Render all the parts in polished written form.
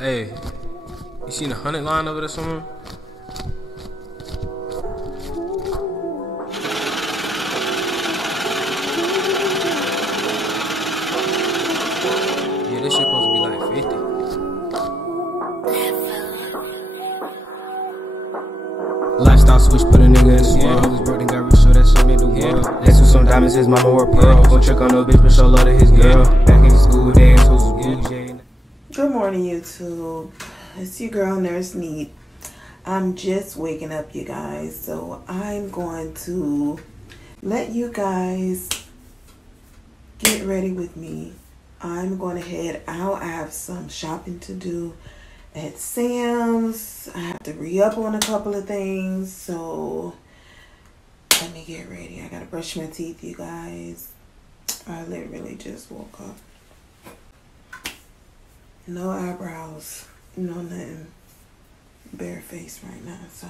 Hey, you seen a 100 line over there somewhere? Yeah, this shit supposed to be like 50. Lifestyle switch, put a nigga in the world. Always broke and got rich, so that shit made the world. Next to some diamonds, his mama wore pearl. Go check on no bitch, but show love to his girl. Back in school days, who's bougie. Good morning, YouTube. It's your girl, Nurse Neat. I'm just waking up, you guys. So I'm going to let you guys get ready with me. I'm going to head out. I have some shopping to do at Sam's. I have to re-up on a couple of things. So let me get ready. I got to brush my teeth, you guys. I literally just woke up. No eyebrows, no nothing, bare face right now. So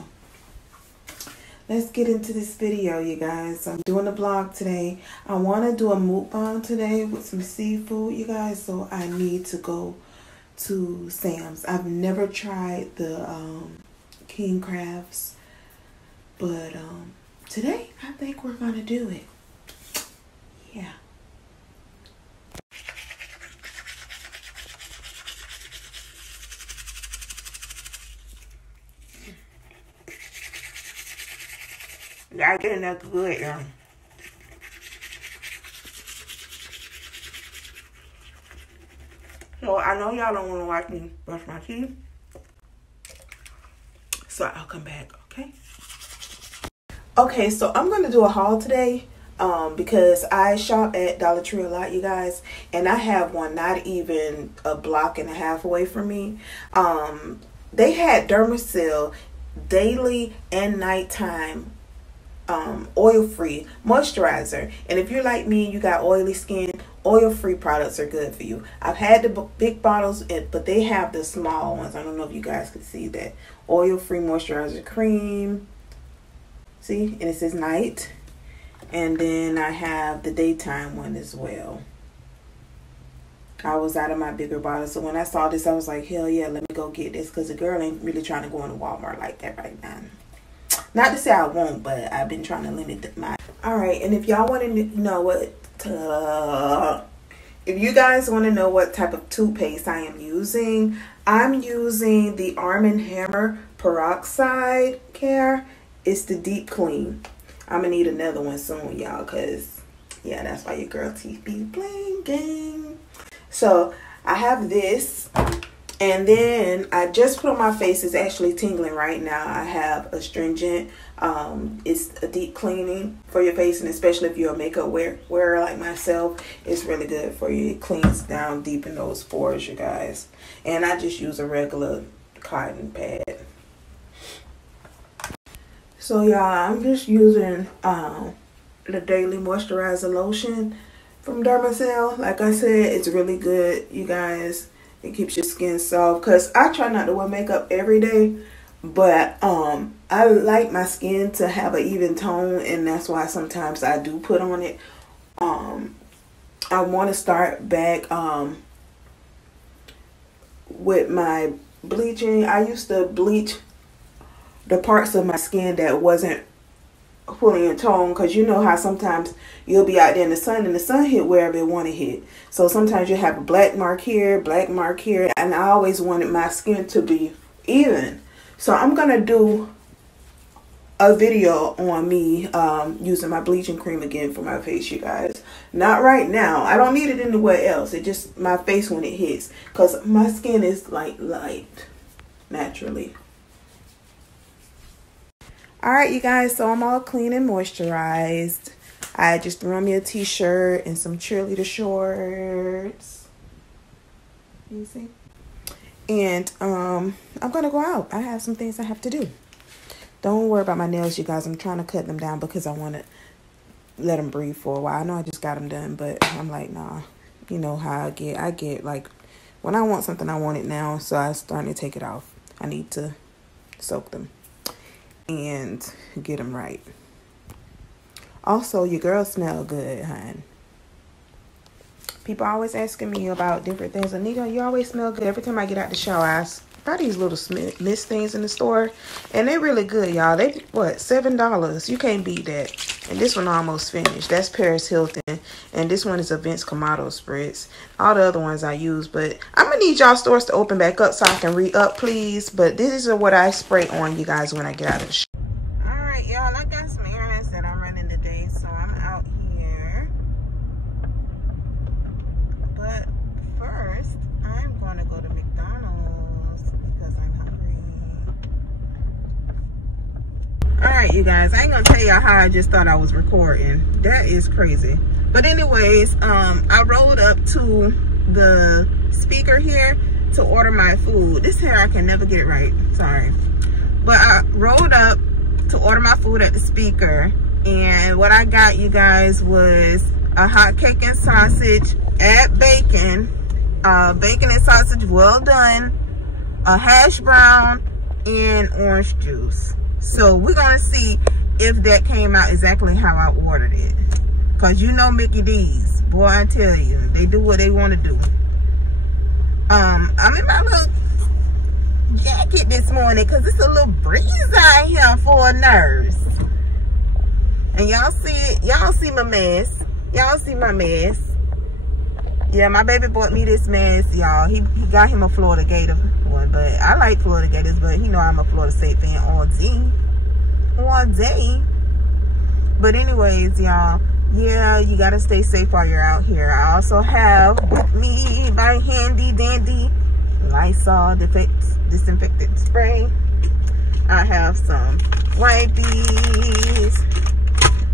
let's get into this video, you guys. I'm doing a vlog today. I want to do a mukbang today with some seafood, you guys. So I need to go to Sam's. I've never tried the king crabs, but today I think we're gonna do it. Yeah. Y'all getting that good, y'all. So I know y'all don't want to watch me brush my teeth. So I'll come back, okay? Okay, so I'm going to do a haul today because I shop at Dollar Tree a lot, you guys. And I have one not even a block and a half away from me. They had Dermasil daily and nighttime oil-free moisturizer. And if you're like me, you got oily skin, oil-free products are good for you. I've had the big bottles, but they have the small ones. I don't know if you guys can see that. Oil-free moisturizer cream. See? And it says night. And then I have the daytime one as well. I was out of my bigger bottle, so when I saw this, I was like, hell yeah, let me go get this, because the girl ain't really trying to go into Walmart like that right now. Not to say I won't, but I've been trying to limit my... Alright, and if y'all want to know what... if you guys want to know what type of toothpaste I am using, I'm using the Arm & Hammer Peroxide Care. It's the Deep Clean. I'm going to need another one soon, y'all, because, yeah, that's why your girl teeth be blinking. So, I have this. And then I just put on my face. It's actually tingling right now. I have Astringent. It's a deep cleaning for your face, and especially if you're a makeup wearer like myself, it's really good for you. It cleans down deep in those pores, you guys. And I just use a regular cotton pad. So y'all, I'm just using the Daily Moisturizer Lotion from Dermasil. Like I said, it's really good, you guys. It keeps your skin soft, because I try not to wear makeup every day, but I like my skin to have an even tone, and that's why sometimes I do put on it. I want to start back with my bleaching. I used to bleach the parts of my skin that wasn't fully in tone, because you know how sometimes you'll be out there in the sun and the sun hit wherever it want to hit. So sometimes you have a black mark here, and I always wanted my skin to be even. So I'm gonna do a video on me using my bleaching cream again for my face, you guys. Not right now. I don't need it anywhere else. It just my face when it hits, because my skin is like light naturally. Alright, you guys, so I'm all clean and moisturized. I just threw on me a t-shirt and some cheerleader shorts. You see? And I'm gonna go out. I have some things I have to do. Don't worry about my nails, you guys. I'm trying to cut them down because I want to let them breathe for a while. I know I just got them done, but I'm like, nah. You know how I get. I get like, when I want something, I want it now. So I'm starting to take it off. I need to soak them and get them right. Also, your girl smell good, hon. People are always asking me about different things. Anita, you always smell good. Every time I get out the shower, I buy these little mist things in the store. And they're really good, y'all. They, what, $7? You can't beat that. And this one almost finished. That's Paris Hilton. And this one is a Vince Camuto spritz. All the other ones I use. But I'm going to need y'all stores to open back up so I can re-up, please. But this is what I spray on you guys when I get out of the shower. Alright, y'all. I got some errands that I'm running today. So I'm out here. But first, I'm going to go to McDonald's because I'm hungry. Alright, you guys, I ain't gonna tell y'all how I just thought I was recording. That is crazy. But anyways, I rolled up to the speaker here to order my food. This hair, I can never get it right. Sorry. But I rolled up to order my food at the speaker. And what I got, you guys, was a hot cake and sausage, add bacon, bacon and sausage well done, a hash brown, and orange juice. So we're gonna see if that came out exactly how I ordered it. Cause you know Mickey D's, boy, I tell you, they do what they want to do. I'm in my little jacket this morning cause it's a little breeze out here for a nurse. And y'all see it, y'all see my mess. Y'all see my mess. Yeah, my baby bought me this mess, y'all. He got him a Florida Gator one, but I like Florida Gators, but you know I'm a Florida State fan all day. But anyways, y'all, yeah, you gotta stay safe while you're out here. I also have with me my handy dandy Lysol disinfectant spray. I have some wipes.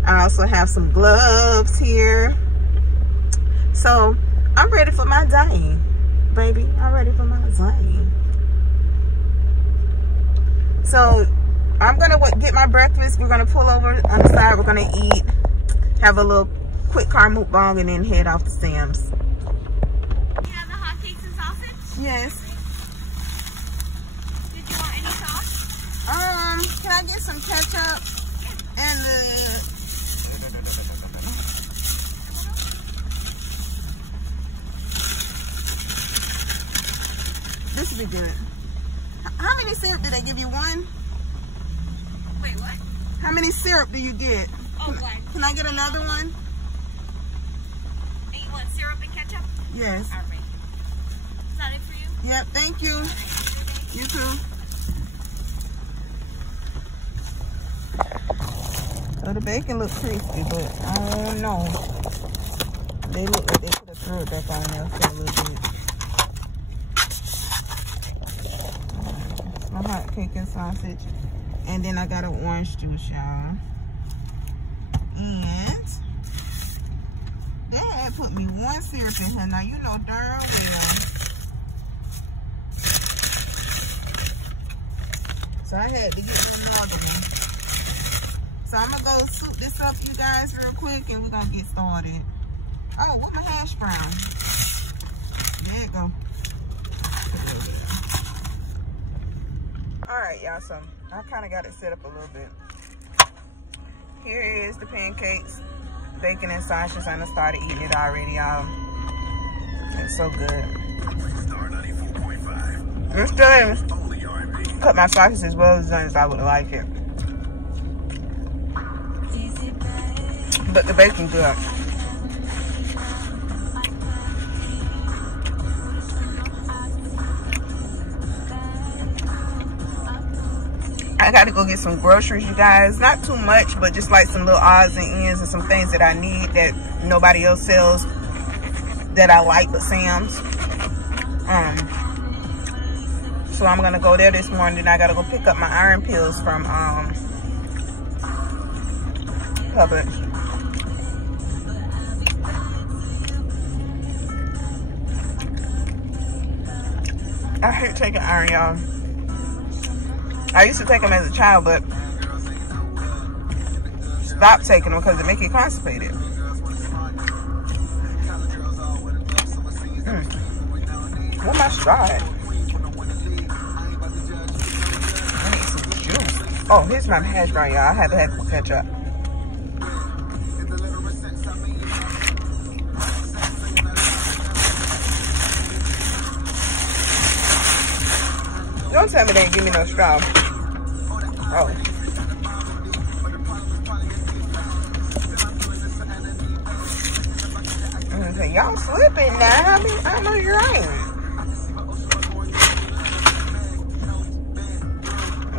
I also have some gloves here. So I'm ready for my day, baby. I'm ready for my day. So I'm gonna get my breakfast. We're gonna pull over on the side. We're gonna eat, have a little quick car mukbang, and then head off to Sam's. You have the hotcakes and sausage? Yes. Did you want any sauce? Can I get some ketchup and the... This would be good. How many syrup did they give you? One? Wait, what? How many syrup do you get? Oh, one. Can I get another one? And you want syrup and ketchup? Yes. All right. Is that it for you? Yep, thank you. You too. So the bacon looks crispy, but I don't know. They look like they could have thrown it back on there for a little bit. My hot cake and sausage, and then I got an orange juice, y'all. And Dad put me one syrup in here. Now you know darn well. So I had to get another one. So I'm gonna go soup this up, you guys, real quick, and we're gonna get started. Oh, what my hash brown? There you go. Alright, y'all, so I kind of got it set up a little bit. Here is the pancakes, bacon and sausage. I done started eating it already, y'all. It's so good. It's good. Cut my sausage as well as done as I would like it. But the bacon's good. I got to go get some groceries, you guys. Not too much, but just like some little odds and ends and some things that I need that nobody else sells that I like but Sam's. So I'm gonna go there this morning, and I gotta go pick up my iron pills from Publix. I hate taking iron, y'all. I used to take them as a child, but stopped taking them because it make you constipated. What am I trying? I need some juice. Oh, here's my hash brown, y'all. I had to have ketchup. Don't tell me they didn't give me no straw. Oh. Okay, y'all slipping now. I know you're right.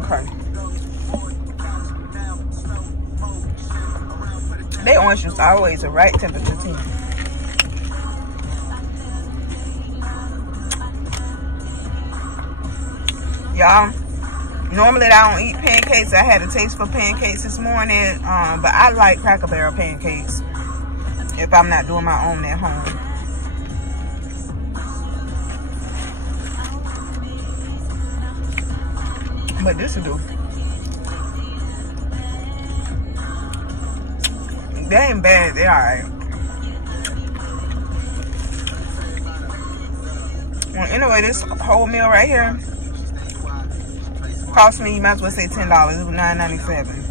Okay. They orange juice always the right temperature too. Y'all, normally I don't eat pancakes. I had a taste for pancakes this morning, but I like Cracker Barrel pancakes if I'm not doing my own at home. But this will do. They ain't bad, they alright. Well, anyway, this whole meal right here cost me, you might as well say $10. It was $9.97.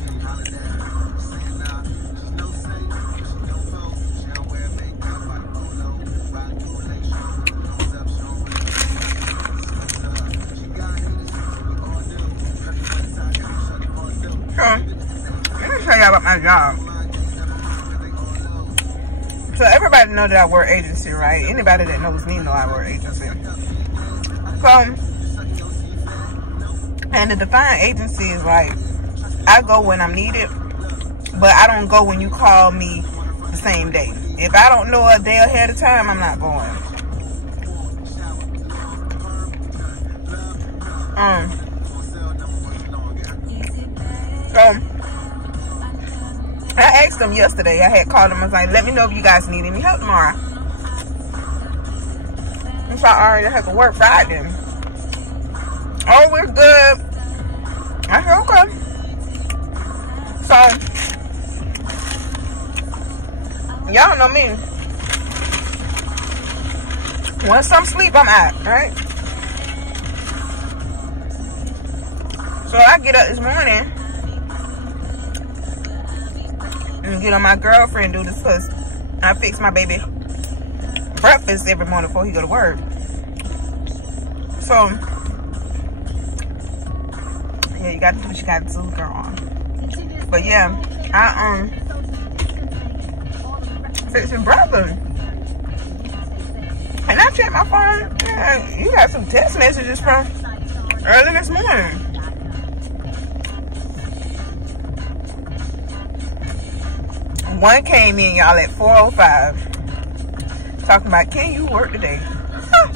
So, let me tell y'all about my job. So everybody know that I work agency, right? Anybody that knows me know I work agency. So, and the defined agency is like, I go when I'm needed, but I don't go when you call me the same day. If I don't know a day ahead of time, I'm not going. So, I asked them yesterday. I had called them. I was like, let me know if you guys need any help tomorrow. And so I already have to work Friday. Oh, we're good. I said, okay. So, y'all know me. Once I'm asleep, I'm out, right? So I get up this morning and get on my girlfriend do this because I fix my baby breakfast every morning before he go to work. So, yeah, you gotta do what you gotta do, girl. But yeah, I fixing breakfast. And I checked my phone. Yeah, you got some text messages from early this morning. One came in, y'all, at 4:05. Talking about, can you work today? Huh.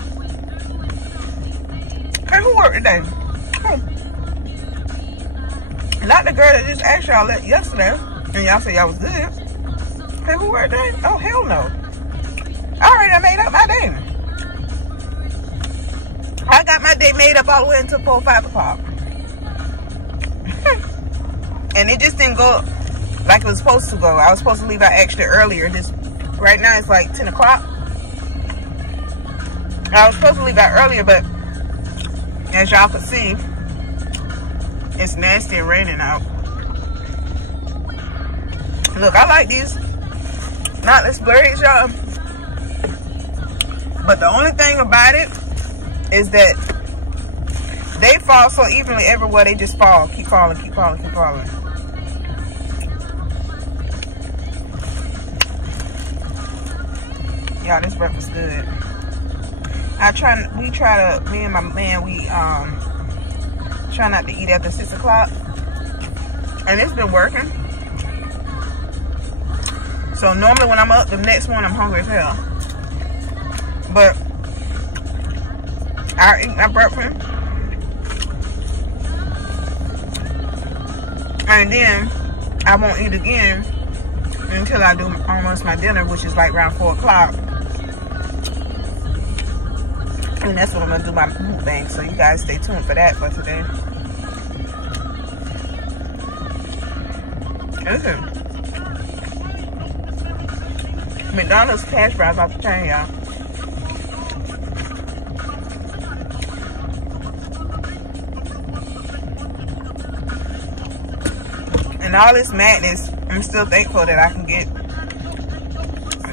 Can who work today? Huh. Not the girl that just asked y'all that yesterday. And y'all said y'all was good. Can who work today? Oh, hell no. I already made up my day. I got my day made up all the way until 4 or 5 o'clock. And it just didn't go like it was supposed to go. I was supposed to leave out extra earlier. Right now it's like 10 o'clock. I was supposed to leave out earlier, but as y'all can see, it's nasty and raining out. Look, I like these knotless braids, y'all. But the only thing about it is that they fall so evenly everywhere. They just fall. Keep falling, keep falling, keep falling. Y'all, this breakfast good. Me and my man, we try not to eat after 6 o'clock. And it's been working. So normally when I'm up the next morning, I'm hungry as hell. But I eat my breakfast. And then I won't eat again until I do almost my dinner, which is like around 4 o'clock. And that's when I'm going to do my mukbang. So you guys stay tuned for that for today. Listen. McDonald's cash fries off the chain, y'all. And all this madness, I'm still thankful that I can get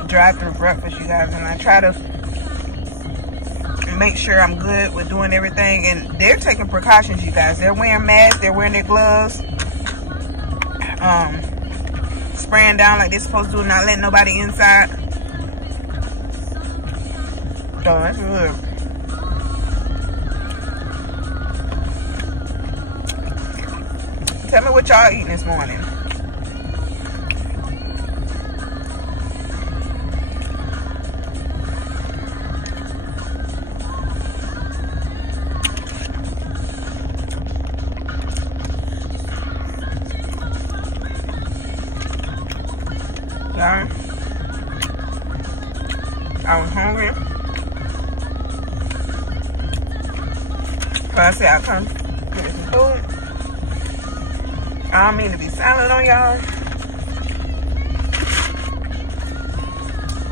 drive-through breakfast, you guys. And I try to make sure I'm good with doing everything. And they're taking precautions, you guys. They're wearing masks, they're wearing their gloves, spraying down like they're supposed to do, not letting nobody inside. So that's good. Tell me what y'all eating this morning. Yeah. I was hungry. So I said I'll come get some food. I don't mean to be silent on y'all,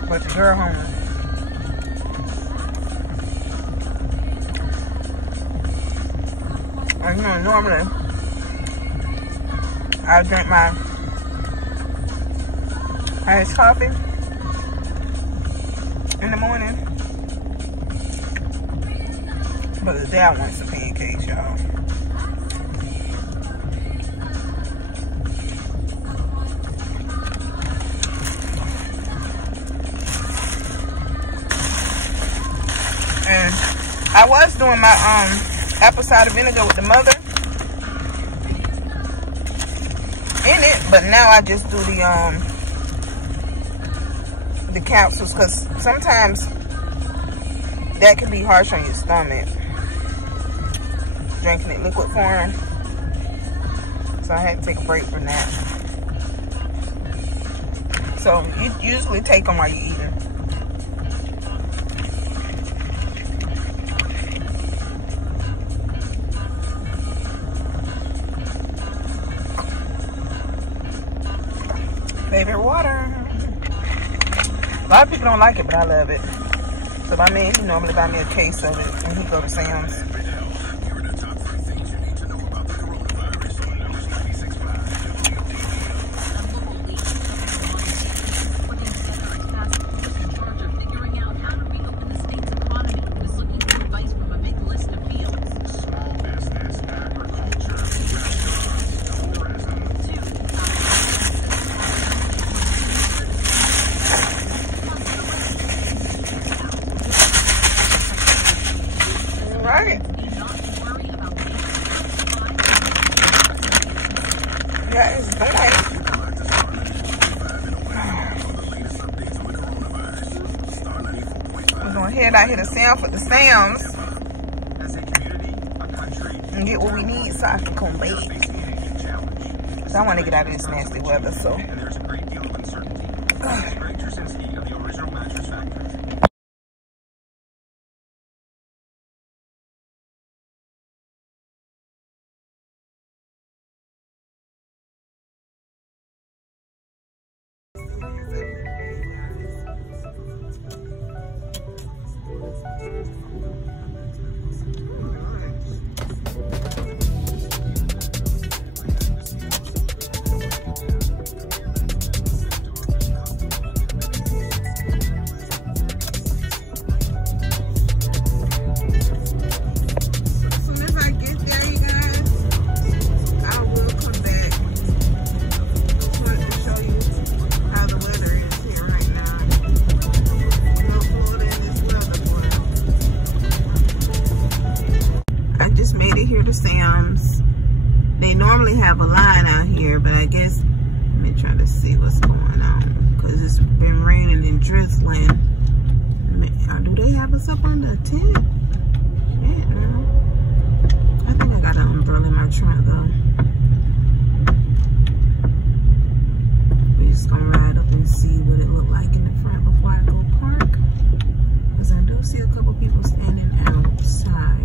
but the girl hungry. And, you know, normally I drink my iced coffee in the morning, but today I want some pancakes, y'all. And I was doing my apple cider vinegar with the mother in it, but now I just do the capsules, because sometimes that can be harsh on your stomach, drinking it liquid form. So I had to take a break from that. So you usually take them while you're eating. Favorite water. A lot of people don't like it, but I love it. So my man, he normally buy me a case of it when he go to Sam's. Right. Yeah, it's nice. We're going to head out here to Sam's for the Sam's and get what we need so I can come bake. So I want to get out of this nasty weather, so. Sam's. They normally have a line out here, but I guess let me try to see what's going on, because it's been raining and drizzling. Do they have us up on the tent? Shit, no. I think I got an umbrella in my trunk though. We're just gonna ride up and see what it looked like in the front before I go park, because I do see a couple people standing outside.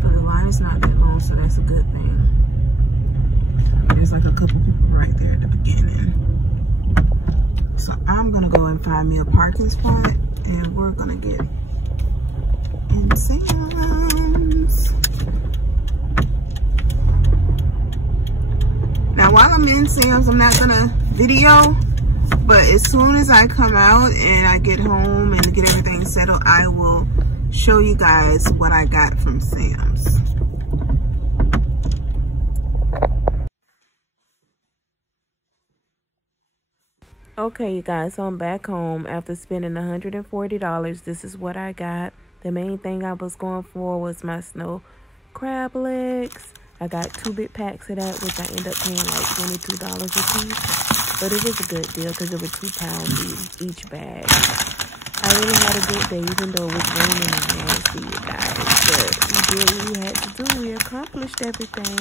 But the line is not that long, so that's a good thing. There's like a couple people right there at the beginning. So I'm gonna go and find me a parking spot, and we're gonna get in Sam's. Now while I'm in Sam's, I'm not gonna video, but as soon as I come out and I get home and get everything settled, I will show you guys what I got from Sam's. Okay, you guys, so I'm back home after spending $140. This is what I got. The main thing I was going for was my snow crab legs. I got 2 big packs of that, which I ended up paying like $22 a piece. But it was a good deal because it was 2 pounds each bag. I really had a good day, even though it was raining and nasty, you guys. But we did what we had to do. We accomplished everything.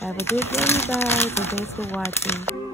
Have a good day, you guys, and thanks for watching.